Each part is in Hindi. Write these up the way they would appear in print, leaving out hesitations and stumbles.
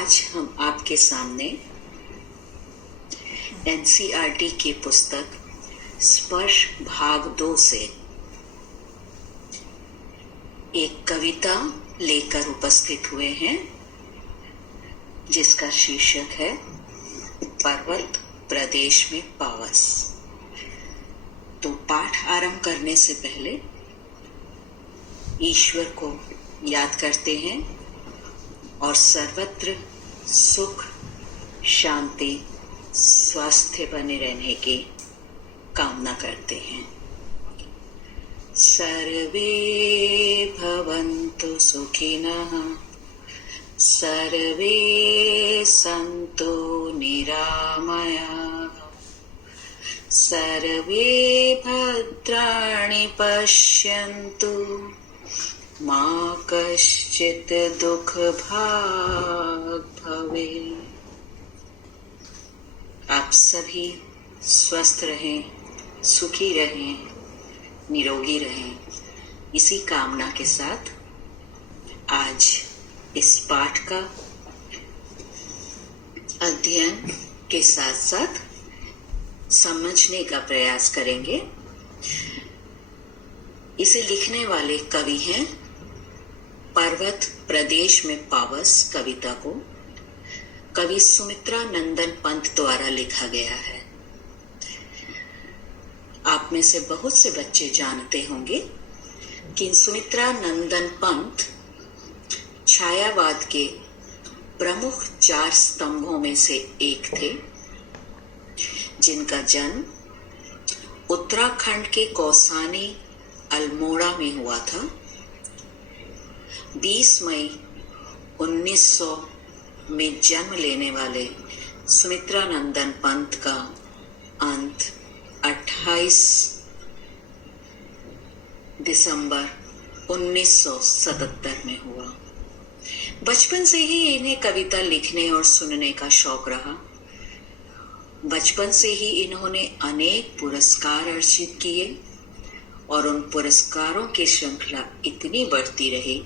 आज हम आपके सामने एनसीईआरटी की पुस्तक स्पर्श भाग 2 से एक कविता लेकर उपस्थित हुए हैं, जिसका शीर्षक है पर्वत प्रदेश में पावस। तो पाठ आरंभ करने से पहले ईश्वर को याद करते हैं और सर्वत्र सुख, शांति, स्वास्थ्य बने रहने की कामना करते हैं। सर्वे भवन्तु सुखिनः, सर्वे सन्तु निरामयाः, सर्वे भद्राणि पश्यन्तु, मा कश्चित् दुःख भाग् भवेत्। आप सभी स्वस्थ रहें, सुखी रहें, निरोगी रहें, इसी कामना के साथ आज इस पाठ का अध्ययन के साथ साथ समझने का प्रयास करेंगे। इसे लिखने वाले कवि हैं पर्वत प्रदेश में पावस। कविता को कवि सुमित्रा नंदन पंत द्वारा लिखा गया है। आप में से बहुत से बच्चे जानते होंगे कि सुमित्रा नंदन पंत छायावाद के प्रमुख 4 स्तंभों में से एक थे, जिनका जन्म उत्तराखंड के कौसानी अल्मोड़ा में हुआ था। 20 मई 1900 में जन्म लेने वाले सुमित्रा नंदन पंत का अंत 28 दिसंबर 1977 में हुआ। बचपन से ही इन्हें कविता लिखने और सुनने का शौक रहा। बचपन से ही इन्होंने अनेक पुरस्कार अर्जित किए और उन पुरस्कारों की श्रृंखला इतनी बढ़ती रही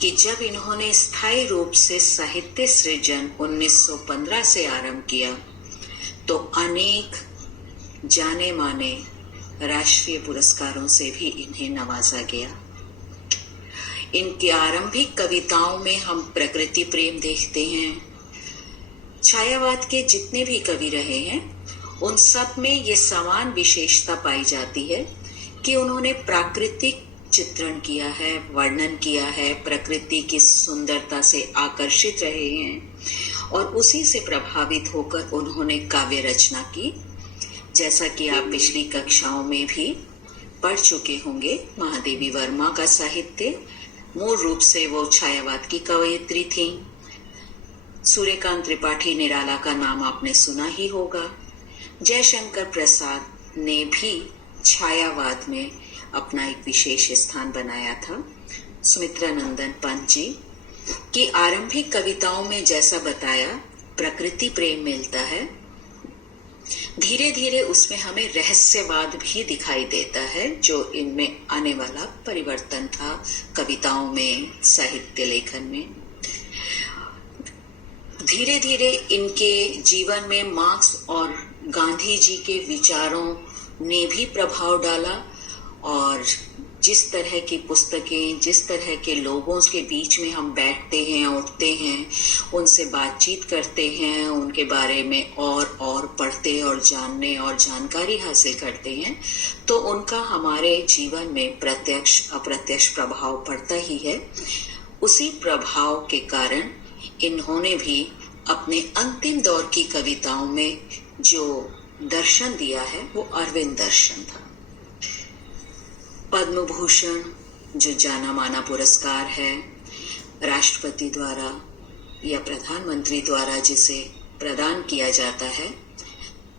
कि जब इन्होंने स्थायी रूप से साहित्य सृजन 1915 से आरंभ किया तो अनेक जाने माने राष्ट्रीय पुरस्कारों से भी इन्हें नवाजा गया। इनकी आरंभिक कविताओं में हम प्रकृति प्रेम देखते हैं। छायावाद के जितने भी कवि रहे हैं उन सब में ये समान विशेषता पाई जाती है कि उन्होंने प्राकृतिक चित्रण किया है, वर्णन किया है, प्रकृति की सुंदरता से आकर्षित रहे हैं और उसी से प्रभावित होकर उन्होंने काव्य रचना की। जैसा कि आप पिछली कक्षाओं में भी पढ़ चुके होंगे, महादेवी वर्मा का साहित्य, मूल रूप से वो छायावाद की कवयित्री थी। सूर्यकांत त्रिपाठी निराला का नाम आपने सुना ही होगा। जयशंकर प्रसाद ने भी छायावाद में अपना एक विशेष स्थान बनाया था। सुमित्रा नंदन पंत जी की आरंभिक कविताओं में जैसा बताया प्रकृति प्रेम मिलता है, धीरे धीरे उसमें हमें रहस्यवाद भी दिखाई देता है, जो इनमें आने वाला परिवर्तन था कविताओं में, साहित्य लेखन में। धीरे धीरे इनके जीवन में मार्क्स और गांधी जी के विचारों ने भी प्रभाव डाला और जिस तरह की पुस्तकें, जिस तरह के लोगों के बीच में हम बैठते हैं, उठते हैं, उनसे बातचीत करते हैं, उनके बारे में और पढ़ते और जानने और जानकारी हासिल करते हैं, तो उनका हमारे जीवन में प्रत्यक्ष अप्रत्यक्ष प्रभाव पड़ता ही है। उसी प्रभाव के कारण इन्होंने भी अपने अंतिम दौर की कविताओं में जो दर्शन दिया है वो अरविंद दर्शन था। पद्म भूषण जो जाना माना पुरस्कार है, राष्ट्रपति द्वारा या प्रधानमंत्री द्वारा जिसे प्रदान किया जाता है,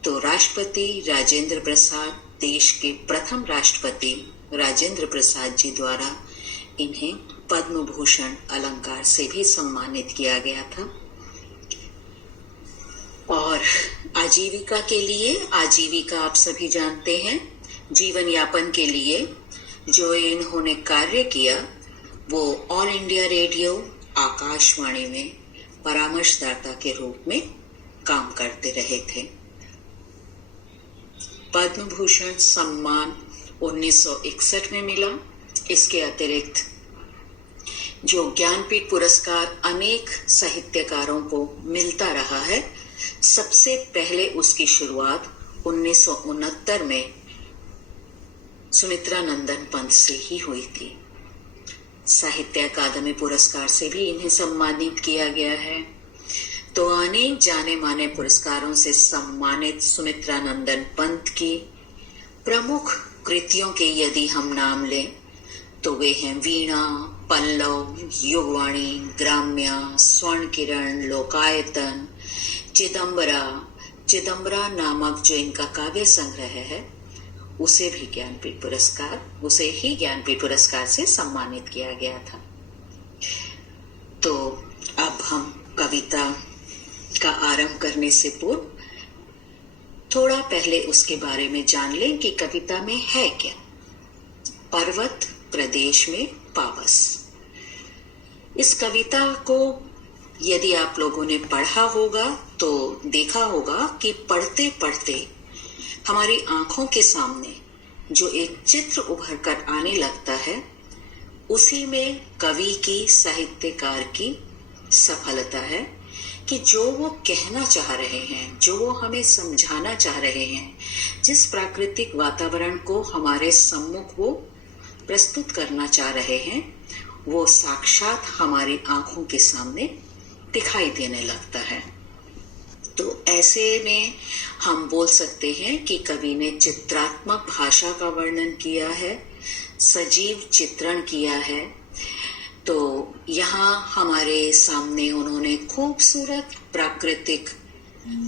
तो राष्ट्रपति राजेंद्र प्रसाद, देश के प्रथम राष्ट्रपति राजेंद्र प्रसाद जी द्वारा इन्हें पद्म भूषण अलंकार से भी सम्मानित किया गया था। और आजीविका के लिए, आजीविका आप सभी जानते हैं, जीवन यापन के लिए जो इन्होंने कार्य किया वो ऑल इंडिया रेडियो, आकाशवाणी में परामर्शदाता के रूप में काम करते रहे थे। पद्म भूषण सम्मान 1961 में मिला। इसके अतिरिक्त जो ज्ञानपीठ पुरस्कार अनेक साहित्यकारों को मिलता रहा है, सबसे पहले उसकी शुरुआत 1969 में सुमित्रा नंदन पंत से ही हुई थी। साहित्य अकादमी पुरस्कार से भी इन्हें सम्मानित किया गया है। तो अनेक जाने माने पुरस्कारों से सम्मानित सुमित्रा नंदन पंत की प्रमुख कृतियों के यदि हम नाम लें तो वे हैं वीणा, पल्लव, युगवाणी, ग्राम्या, स्वर्ण किरण, लोकायतन, चिदंबरा नामक जो इनका काव्य संग्रह है उसे ही ज्ञानपीठ पुरस्कार से सम्मानित किया गया था। तो अब हम कविता का आरंभ करने से पूर्व थोड़ा पहले उसके बारे में जान लें कि कविता में है क्या। पर्वत प्रदेश में पावस। इस कविता को यदि आप लोगों ने पढ़ा होगा तो देखा होगा कि पढ़ते पढ़ते हमारी आंखों के सामने जो एक चित्र उभर कर आने लगता है, उसी में कवि की, साहित्यकार की सफलता है कि जो वो कहना चाह रहे हैं, जो वो हमें समझाना चाह रहे हैं, जिस प्राकृतिक वातावरण को हमारे सम्मुख वो प्रस्तुत करना चाह रहे हैं, वो साक्षात हमारी आंखों के सामने दिखाई देने लगता है। तो ऐसे में हम बोल सकते हैं कि कवि ने चित्रात्मक भाषा का वर्णन किया है, सजीव चित्रण किया है। तो यहाँ हमारे सामने उन्होंने खूबसूरत प्राकृतिक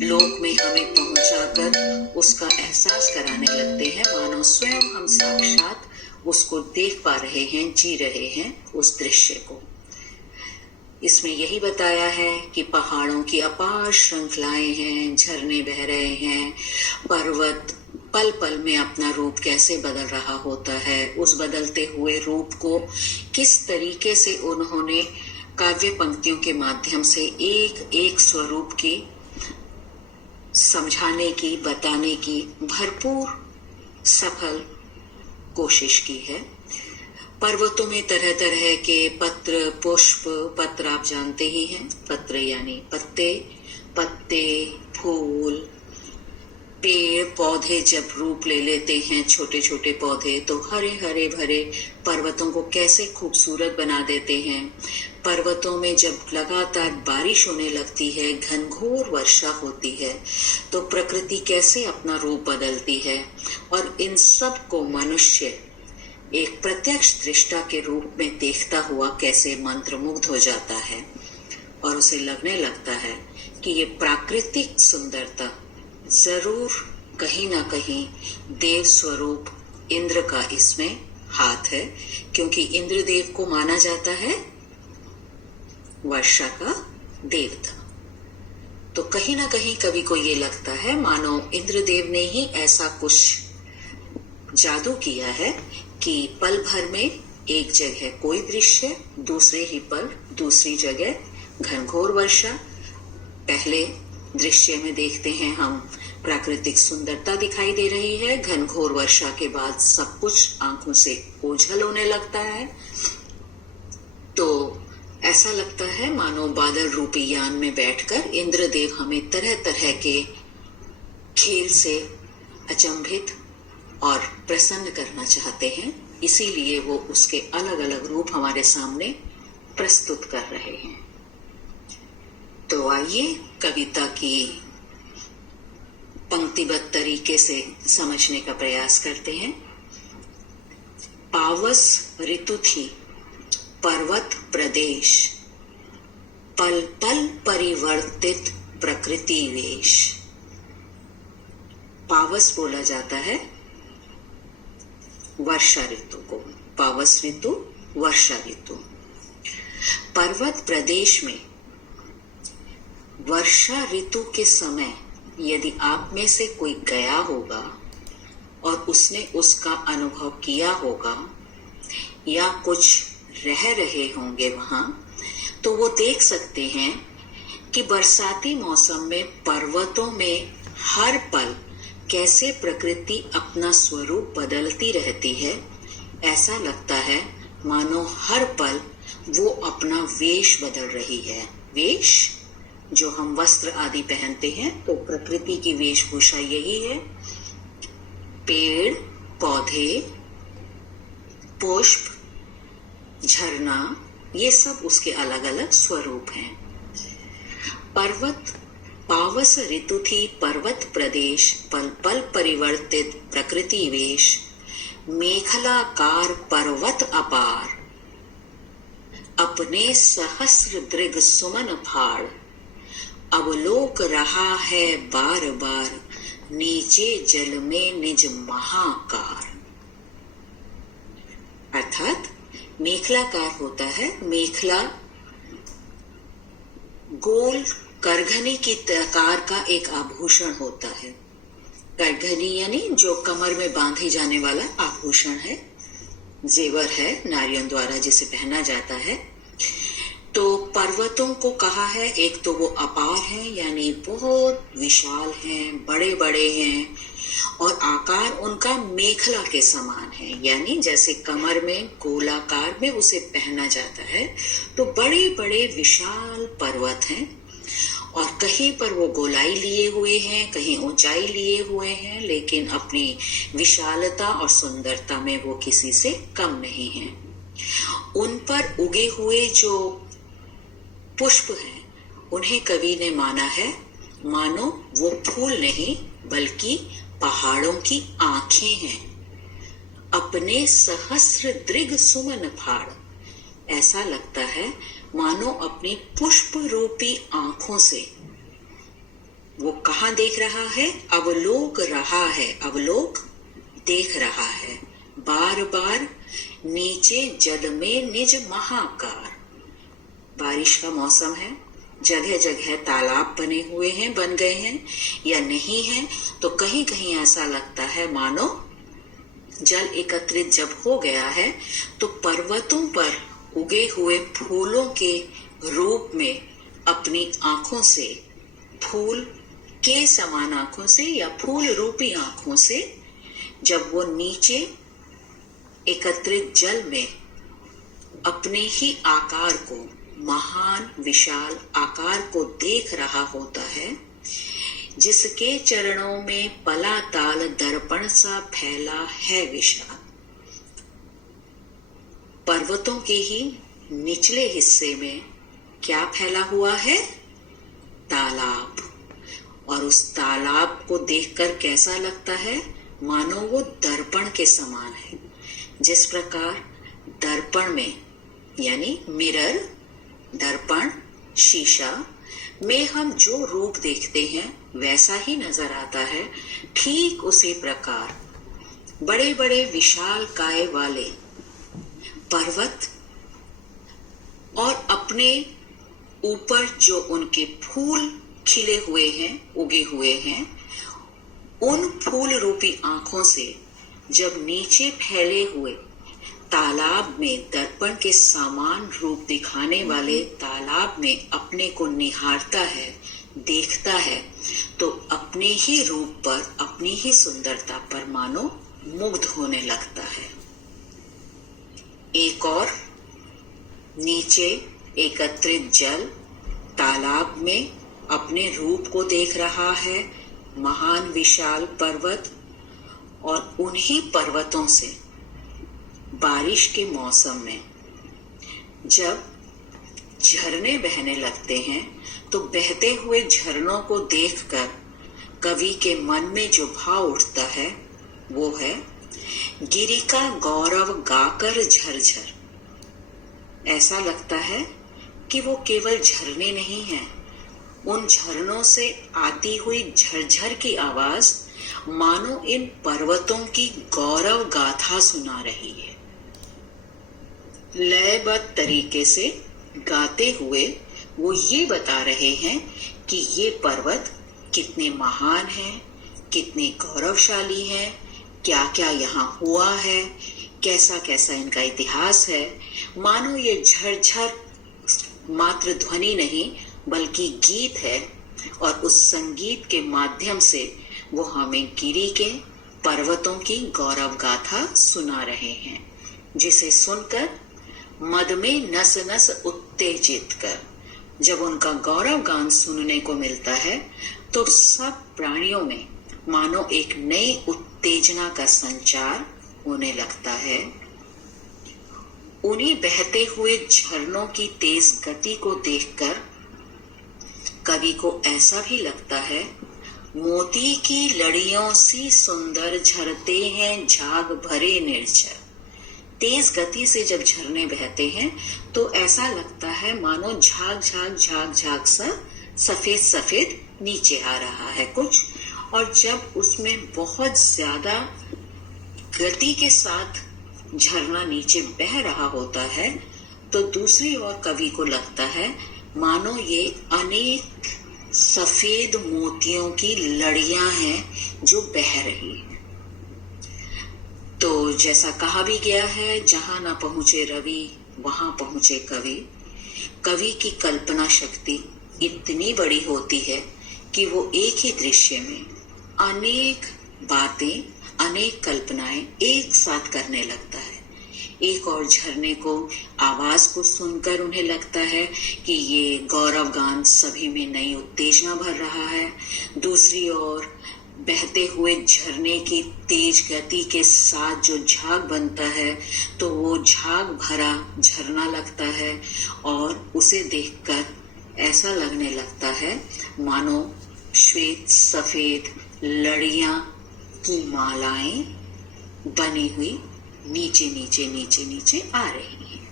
लोक में हमें पहुंचाकर उसका एहसास कराने लगते हैं, मानो स्वयं हम साक्षात उसको देख पा रहे हैं, जी रहे हैं उस दृश्य को। इसमें यही बताया है कि पहाड़ों की अपार श्रृंखलाएं हैं, झरने बह रहे हैं, पर्वत पल पल में अपना रूप कैसे बदल रहा होता है, उस बदलते हुए रूप को किस तरीके से उन्होंने काव्य पंक्तियों के माध्यम से एक एक स्वरूप की समझाने की, बताने की भरपूर सफल कोशिश की है। पर्वतों में तरह तरह के पत्र, पुष्प, पत्र आप जानते ही हैं, पत्र यानी पत्ते, पत्ते, फूल, पेड़ पौधे जब रूप ले लेते हैं, छोटे छोटे पौधे, तो हरे हरे भरे पर्वतों को कैसे खूबसूरत बना देते हैं। पर्वतों में जब लगातार बारिश होने लगती है, घनघोर वर्षा होती है, तो प्रकृति कैसे अपना रूप बदलती है, और इन सब को मनुष्य एक प्रत्यक्ष दृष्टा के रूप में देखता हुआ कैसे मंत्रमुग्ध हो जाता है, और उसे लगने लगता है कि ये प्राकृतिक सुंदरता जरूर कहीं ना कहीं देव स्वरूप इंद्र का इसमें हाथ है, क्योंकि इंद्रदेव को माना जाता है वर्षा का देवता। तो कहीं ना कहीं कवि को ये लगता है मानो इंद्रदेव ने ही ऐसा कुछ जादू किया है कि पल भर में एक जगह कोई दृश्य, दूसरे ही पल दूसरी जगह घनघोर वर्षा। पहले दृश्य में देखते हैं हम प्राकृतिक सुंदरता दिखाई दे रही है, घनघोर वर्षा के बाद सब कुछ आंखों से ओझल होने लगता है। तो ऐसा लगता है मानो बादल रूपी यान में बैठकर इंद्रदेव हमें तरह तरह के खेल से अचंभित और प्रसन्न करना चाहते हैं, इसीलिए वो उसके अलग अलग रूप हमारे सामने प्रस्तुत कर रहे हैं। तो आइए कविता की पंक्तिबद्ध तरीके से समझने का प्रयास करते हैं। पावस ऋतु थी पर्वत प्रदेश, पल पल परिवर्तित प्रकृति वेश। पावस बोला जाता है वर्षा ऋतु को, पावस ऋतु, वर्षा ऋतु। पर्वत प्रदेश में वर्षा ऋतु के समय यदि आप में से कोई गया होगा और उसने उसका अनुभव किया होगा या कुछ रह रहे होंगे वहां, तो वो देख सकते हैं कि बरसाती मौसम में पर्वतों में हर पल कैसे प्रकृति अपना स्वरूप बदलती रहती है। ऐसा लगता है मानो हर पल वो अपना वेश बदल रही है। वेश जो हम वस्त्र आदि पहनते हैं, तो प्रकृति की वेशभूषा यही है। पेड़ पौधे, पुष्प, झरना, ये सब उसके अलग अलग स्वरूप हैं। पर्वत पावस ऋतु थी पर्वत प्रदेश, पल पल परिवर्तित प्रकृति वेश। मेखलाकार पर्वत अपार, अपने सहस्र दृग सुमन फाड़। अवलोक रहा है बार बार, नीचे जल में निज महाकार। अर्थात मेखलाकार होता है, मेखला गोल करघनी की आकार का एक आभूषण होता है। करघनी यानी जो कमर में बांधे जाने वाला आभूषण है, जेवर है नारियों द्वारा जिसे पहना जाता है। तो पर्वतों को कहा है, एक तो वो अपार है यानी बहुत विशाल हैं, बड़े बड़े हैं, और आकार उनका मेखला के समान है, यानी जैसे कमर में गोलाकार में उसे पहना जाता है। तो बड़े बड़े विशाल पर्वत हैं, और कहीं पर वो गोलाई लिए हुए हैं, कहीं ऊंचाई लिए हुए हैं, लेकिन अपनी विशालता और सुंदरता में वो किसी से कम नहीं हैं। उन पर उगे हुए जो पुष्प हैं, उन्हें कवि ने माना है मानो वो फूल नहीं बल्कि पहाड़ों की आंखें हैं। अपने सहस्र दृग सुमन फाड़, ऐसा लगता है मानो अपनी पुष्प रूपी आंखों से वो कहां देख रहा है, अवलोक रहा है, अवलोक देख रहा है, बार बार नीचे जल में निज महाकार। बारिश का मौसम है, जगह जगह तालाब बने हुए हैं, बन गए हैं या नहीं है, तो कहीं कहीं ऐसा लगता है मानो जल एकत्रित जब हो गया है तो पर्वतों पर उगे हुए फूलों के रूप में अपनी आंखों से, फूल के समान आंखों से या फूल रूपी आंखों से, जब वो नीचे एकत्रित जल में अपने ही आकार को, महान विशाल आकार को देख रहा होता है, जिसके चरणों में पला ताल दर्पण सा फैला है विशाल। पर्वतों के ही निचले हिस्से में क्या फैला हुआ है, तालाब। और उस तालाब को देखकर कैसा लगता है, मानो वो दर्पण के समान है। जिस प्रकार दर्पण में यानी मिरर, दर्पण, शीशा में हम जो रूप देखते हैं वैसा ही नजर आता है, ठीक उसी प्रकार बड़े बड़े विशाल काय वाले पर्वत और अपने ऊपर जो उनके फूल खिले हुए हैं, उगे हुए हैं, उन फूल रूपी आंखों से जब नीचे फैले हुए तालाब में, दर्पण के समान रूप दिखाने वाले तालाब में अपने को निहारता है, देखता है, तो अपने ही रूप पर, अपनी ही सुंदरता पर मानो मुग्ध होने लगता है। एक और नीचे एकत्रित जल तालाब में अपने रूप को देख रहा है, महान विशाल पर्वत, और उन्हीं पर्वतों से बारिश के मौसम में जब झरने बहने लगते हैं, तो बहते हुए झरनों को देखकर कवि के मन में जो भाव उठता है वो है, गिरि का गौरव गाकर झरझर। ऐसा लगता है कि वो केवल झरने नहीं हैं, उन झरनों से आती हुई झरझर की आवाज मानो इन पर्वतों की गौरव गाथा सुना रही है। लयबद्ध तरीके से गाते हुए वो ये बता रहे हैं कि ये पर्वत कितने महान हैं, कितने गौरवशाली हैं, क्या क्या यहाँ हुआ है, कैसा कैसा इनका इतिहास है। मानो ये झरझर मात्र ध्वनि नहीं बल्कि गीत है, और उस संगीत के माध्यम से वो हमें गिरी के पर्वतों की गौरव गाथा सुना रहे हैं, जिसे सुनकर मद में नस नस उत्तेजित कर जब उनका गौरव गान सुनने को मिलता है तो सब प्राणियों में मानो एक नई उत्तेजना का संचार होने लगता है। उन्हीं बहते हुए झरनों की तेज गति को देखकर कवि को ऐसा भी लगता है, मोती की लड़ियों सी सुंदर झरते हैं झाग भरे निर्झर। तेज गति से जब झरने बहते हैं तो ऐसा लगता है मानो झाग झाग झाग झाग सा सफेद सफेद नीचे आ रहा है कुछ, और जब उसमें बहुत ज्यादा गति के साथ झरना नीचे बह रहा होता है तो दूसरी ओर कवि को लगता है मानो ये अनेक सफेद मोतियों की लड़ियां हैं जो बह रही है। तो जैसा कहा भी गया है, जहां ना पहुंचे रवि वहां पहुंचे कवि। कवि की कल्पना शक्ति इतनी बड़ी होती है कि वो एक ही दृश्य में अनेक बातें, अनेक कल्पनाएं एक साथ करने लगता है। एक और झरने को आवाज को सुनकर उन्हें लगता है कि ये गौरव गान सभी में नई उत्तेजना भर रहा है। दूसरी ओर बहते हुए झरने की तेज गति के साथ जो झाग बनता है तो वो झाग भरा झरना लगता है, और उसे देखकर ऐसा लगने लगता है मानो श्वेत सफेद लड़ियां की मालाएं बनी हुई नीचे नीचे नीचे नीचे आ रही हैं।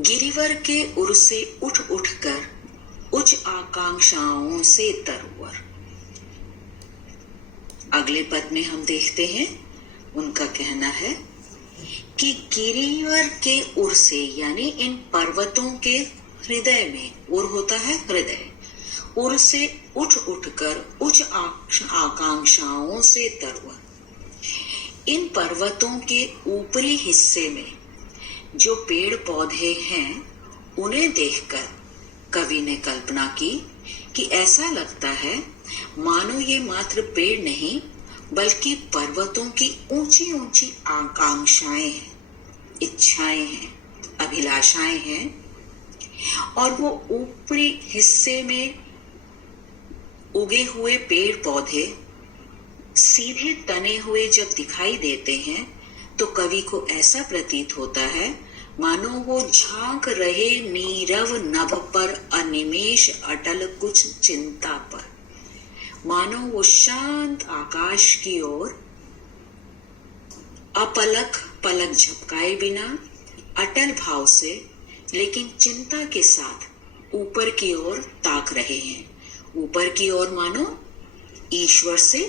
गिरिवर के उर से उठ उठ कर उच्च आकांक्षाओं से तरवर। अगले पद में हम देखते हैं, उनका कहना है कि गिरिवर के उर से, यानी इन पर्वतों के हृदय में, उर होता है हृदय, उर से उठ उठकर उच्च आकांक्षाओं से तरवर। इन पर्वतों के ऊपरी हिस्से में जो पेड़ पौधे हैं उन्हें देखकर कवि ने कल्पना की कि ऐसा लगता है मानो ये मात्र पेड़ नहीं बल्कि पर्वतों की ऊंची ऊंची आकांक्षाएं हैं, इच्छाएं हैं, अभिलाषाएं हैं, और वो ऊपरी हिस्से में उगे हुए पेड़ पौधे सीधे तने हुए जब दिखाई देते हैं तो कवि को ऐसा प्रतीत होता है मानो वो झांक रहे नीरव नभ पर अनिमेष अटल कुछ चिंता पर। मानो वो शांत आकाश की ओर अपलक पलक झपकाए बिना अटल भाव से लेकिन चिंता के साथ ऊपर की ओर ताक रहे हैं। ऊपर की ओर मानो ईश्वर से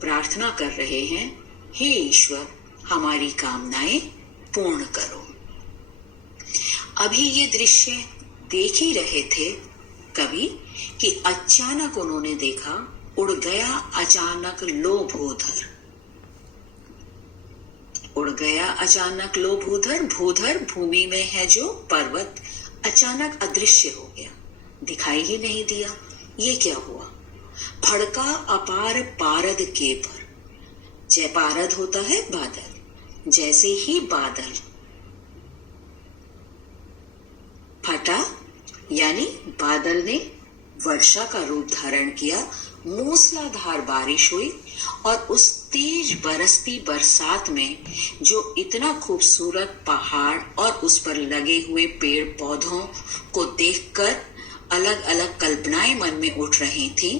प्रार्थना कर रहे हैं, हे ईश्वर हमारी कामनाएं पूर्ण करो। अभी ये दृश्य देख ही रहे थे कवि कि अचानक उन्होंने देखा, उड़ गया अचानक लो भूधर। उड़ गया अचानक लो भूधर। भूधर भूमि में है जो पर्वत, अचानक अदृश्य हो गया, दिखाई ही नहीं दिया। ये क्या हुआ? फड़का अपार पारद के पर। जय पारद होता है बादल, जैसे ही बादल फटा यानी बादल ने वर्षा का रूप धारण किया, मूसलाधार बारिश हुई, और उस तेज बरसती बरसात में जो इतना खूबसूरत पहाड़ और उस पर लगे हुए पेड़ पौधों को देखकर अलग अलग कल्पनाएं मन में उठ रही थी,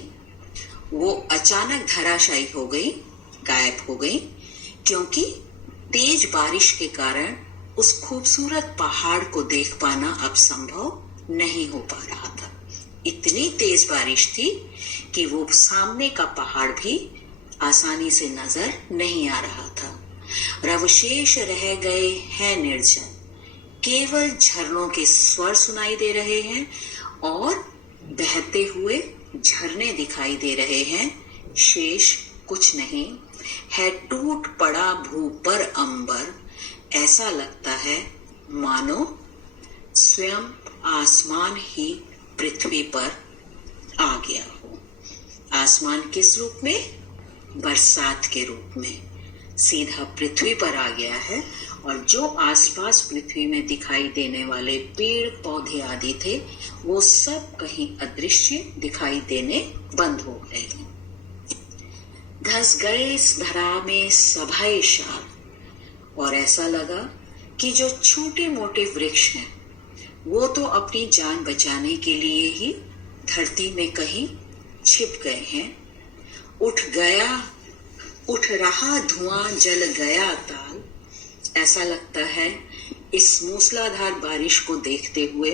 वो अचानक धराशायी हो गई, गायब हो गई, क्योंकि तेज बारिश के कारण उस खूबसूरत पहाड़ को देख पाना अब संभव नहीं हो पा रहा था। इतनी तेज बारिश थी कि वो सामने का पहाड़ भी आसानी से नजर नहीं आ रहा था। रवशेष रह गए हैं निर्जन, केवल झरनों के स्वर सुनाई दे रहे हैं और बहते हुए झरने दिखाई दे रहे हैं, शेष कुछ नहीं है। टूट पड़ा भू पर अंबर, ऐसा लगता है मानो स्वयं आसमान ही पृथ्वी पर आ गया हो। आसमान किस रूप में? बरसात के रूप में सीधा पृथ्वी पर आ गया है, और जो आसपास पृथ्वी में दिखाई देने वाले पेड़ पौधे आदि थे वो सब कहीं अदृश्य दिखाई देने बंद हो गए हैं। धस गए इस धरा में सभाए शाल, और ऐसा लगा कि जो छोटे मोटे वृक्ष हैं वो तो अपनी जान बचाने के लिए ही धरती में कहीं छिप गए हैं। उठ रहा धुआं जल गया ताल। ऐसा लगता है इस मूसलाधार बारिश को देखते हुए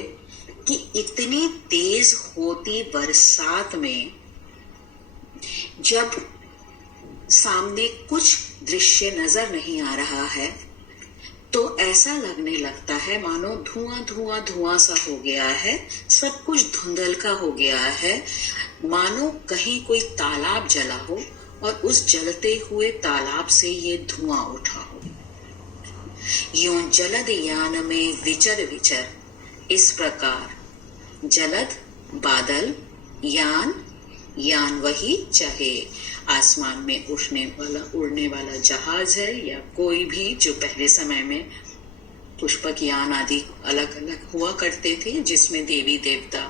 कि इतनी तेज होती बरसात में जब सामने कुछ दृश्य नजर नहीं आ रहा है तो ऐसा लगने लगता है मानो धुआं धुआं धुआं सा हो गया है, सब कुछ धुंधलका हो गया है, मानो कहीं कोई तालाब जला हो और उस जलते हुए तालाब से ये धुआं उठा हो। यूं जलद यान में विचर विचर, इस प्रकार जलद बादल, यान वही चाहे आसमान में उड़ने वाला जहाज है या कोई भी जो पहले समय में पुष्पक यान आदि अलग अलग हुआ करते थे, जिसमें देवी देवता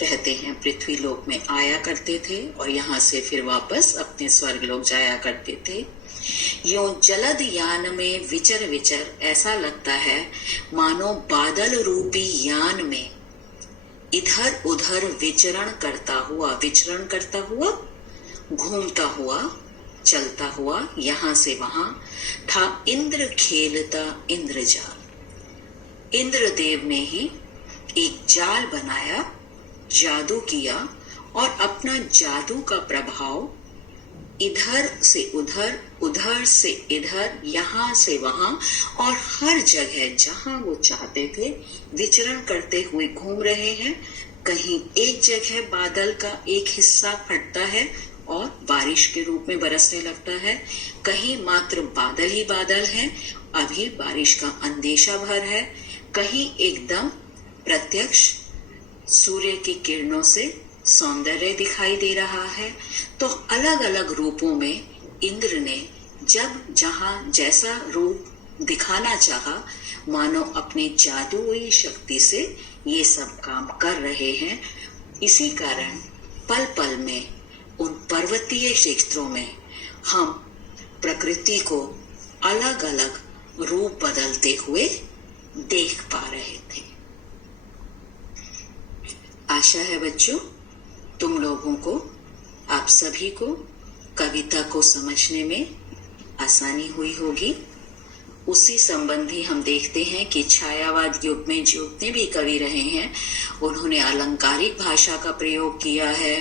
कहते हैं पृथ्वी लोक में आया करते थे और यहाँ से फिर वापस अपने स्वर्ग लोक जाया करते थे। यूं जलद यान में विचर विचर, ऐसा लगता है मानो बादल रूपी यान में इधर उधर विचरण करता हुआ घूमता हुआ चलता हुआ यहाँ से वहां था इंद्र खेलता इंद्रजाल। इंद्रदेव ने ही एक जाल बनाया, जादू किया और अपना जादू का प्रभाव इधर से उधर से इधर, यहाँ से वहां और हर जगह जहां वो चाहते थे विचरण करते हुए घूम रहे हैं। कहीं एक जगह बादल का एक हिस्सा फटता है और बारिश के रूप में बरसने लगता है, कहीं मात्र बादल ही बादल हैं, अभी बारिश का अंदेशा भर है, कहीं एकदम प्रत्यक्ष सूर्य की किरणों से सौंदर्य दिखाई दे रहा है। तो अलग अलग रूपों में इंद्र ने जब जहां जैसा रूप दिखाना चाहा, मानो अपनी जादुई शक्ति से ये सब काम कर रहे हैं। इसी कारण पल पल में उन पर्वतीय क्षेत्रों में हम प्रकृति को अलग अलग रूप बदलते हुए देख पा रहे थे। आशा है बच्चों तुम लोगों को, आप सभी को कविता को समझने में आसानी हुई होगी। उसी संबंधी हम देखते हैं कि छायावाद युग में जितने भी कवि रहे हैं उन्होंने अलंकारिक भाषा का प्रयोग किया है।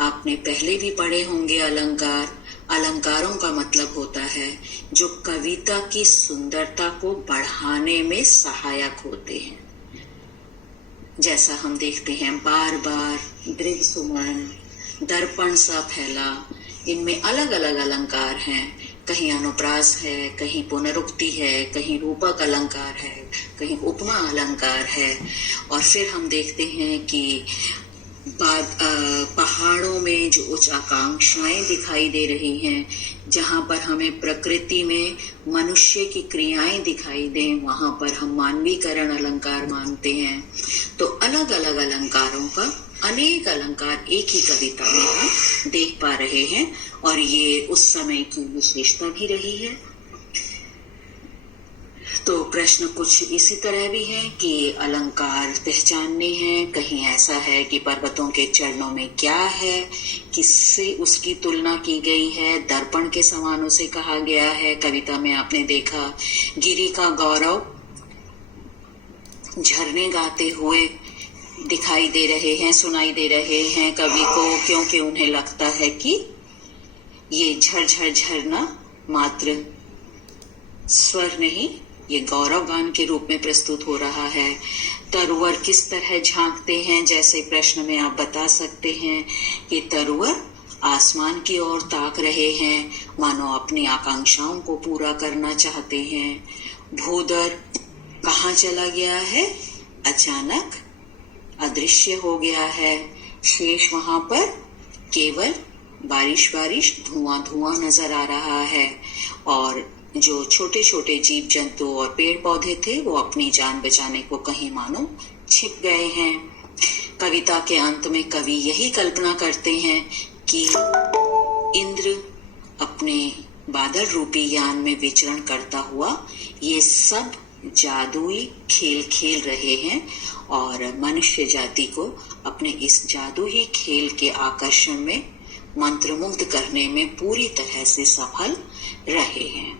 आपने पहले भी पढ़े होंगे अलंकार। अलंकारों का मतलब होता है जो कविता की सुंदरता को बढ़ाने में सहायक होते हैं। जैसा हम देखते हैं बार बार दृढ़ सुमन, दर्पण सा फैला, इनमें अलग अलग अलंकार हैं। कहीं अनुप्रास है, कहीं पुनरुक्ति है, कहीं रूपक अलंकार है, कहीं उपमा अलंकार है। और फिर हम देखते हैं कि पहाड़ों में जो उच्च आकांक्षाएं दिखाई दे रही हैं, जहां पर हमें प्रकृति में मनुष्य की क्रियाएं दिखाई दें, वहां पर हम मानवीकरण अलंकार मानते हैं। तो अलग अलग अलंकारों का अनेक अलंकार एक ही कविता में हम देख पा रहे हैं और ये उस समय की विशेषता भी रही है। तो प्रश्न कुछ इसी तरह भी है कि अलंकार पहचानने हैं। कहीं ऐसा है कि पर्वतों के चरणों में क्या है, किससे उसकी तुलना की गई है, दर्पण के समान उसे कहा गया है। कविता में आपने देखा गिरी का गौरव झरने गाते हुए दिखाई दे रहे हैं, सुनाई दे रहे हैं कवि को, क्योंकि उन्हें लगता है कि ये झरझर झरना मात्र स्वर नहीं, ये गौरव गान के रूप में प्रस्तुत हो रहा है। तरुवर किस तरह झांकते हैं, जैसे प्रश्न में आप बता सकते हैं कि तरुवर आसमान की ओर ताक रहे हैं, मानो अपनी आकांक्षाओं को पूरा करना चाहते हैं। भूदर कहाँ चला गया है, अचानक अदृश्य हो गया है। शेष वहां पर केवल बारिश बारिश, धुआं धुआं नजर आ रहा है। और जो छोटे छोटे जीव जंतु और पेड़ पौधे थे वो अपनी जान बचाने को कहीं मानो छिप गए हैं। कविता के अंत में कवि यही कल्पना करते हैं कि इंद्र अपने बादल रूपी यान में विचरण करता हुआ ये सब जादुई खेल खेल रहे हैं और मनुष्य जाति को अपने इस जादुई खेल के आकर्षण में मंत्रमुग्ध करने में पूरी तरह से सफल रहे हैं।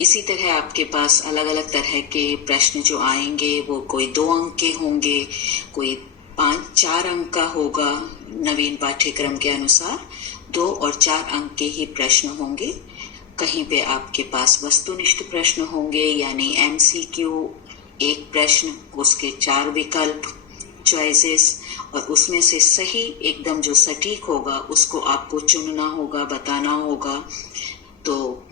इसी तरह आपके पास अलग अलग तरह के प्रश्न जो आएंगे वो कोई 2 अंक के होंगे, कोई 5-4 अंक का होगा। नवीन पाठ्यक्रम के अनुसार 2 और 4 अंक के ही प्रश्न होंगे। कहीं पे आपके पास वस्तुनिष्ठ प्रश्न होंगे यानी MCQ, एक प्रश्न, उसके 4 विकल्प, चॉइसेस, और उसमें से सही एकदम जो सटीक होगा उसको आपको चुनना होगा, बताना होगा। तो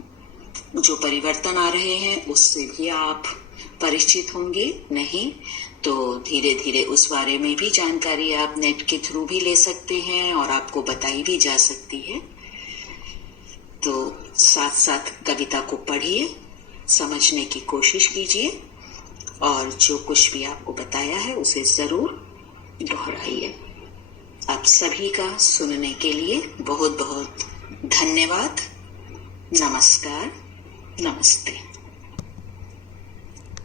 जो परिवर्तन आ रहे हैं उससे भी आप परिचित होंगे। नहीं तो धीरे धीरे उस बारे में भी जानकारी आप नेट के थ्रू भी ले सकते हैं और आपको बताई भी जा सकती है। तो साथ साथ कविता को पढ़िए, समझने की कोशिश कीजिए और जो कुछ भी आपको बताया है उसे जरूर दोहराइए। आप सभी का सुनने के लिए बहुत बहुत धन्यवाद। नमस्कार, नमस्ते।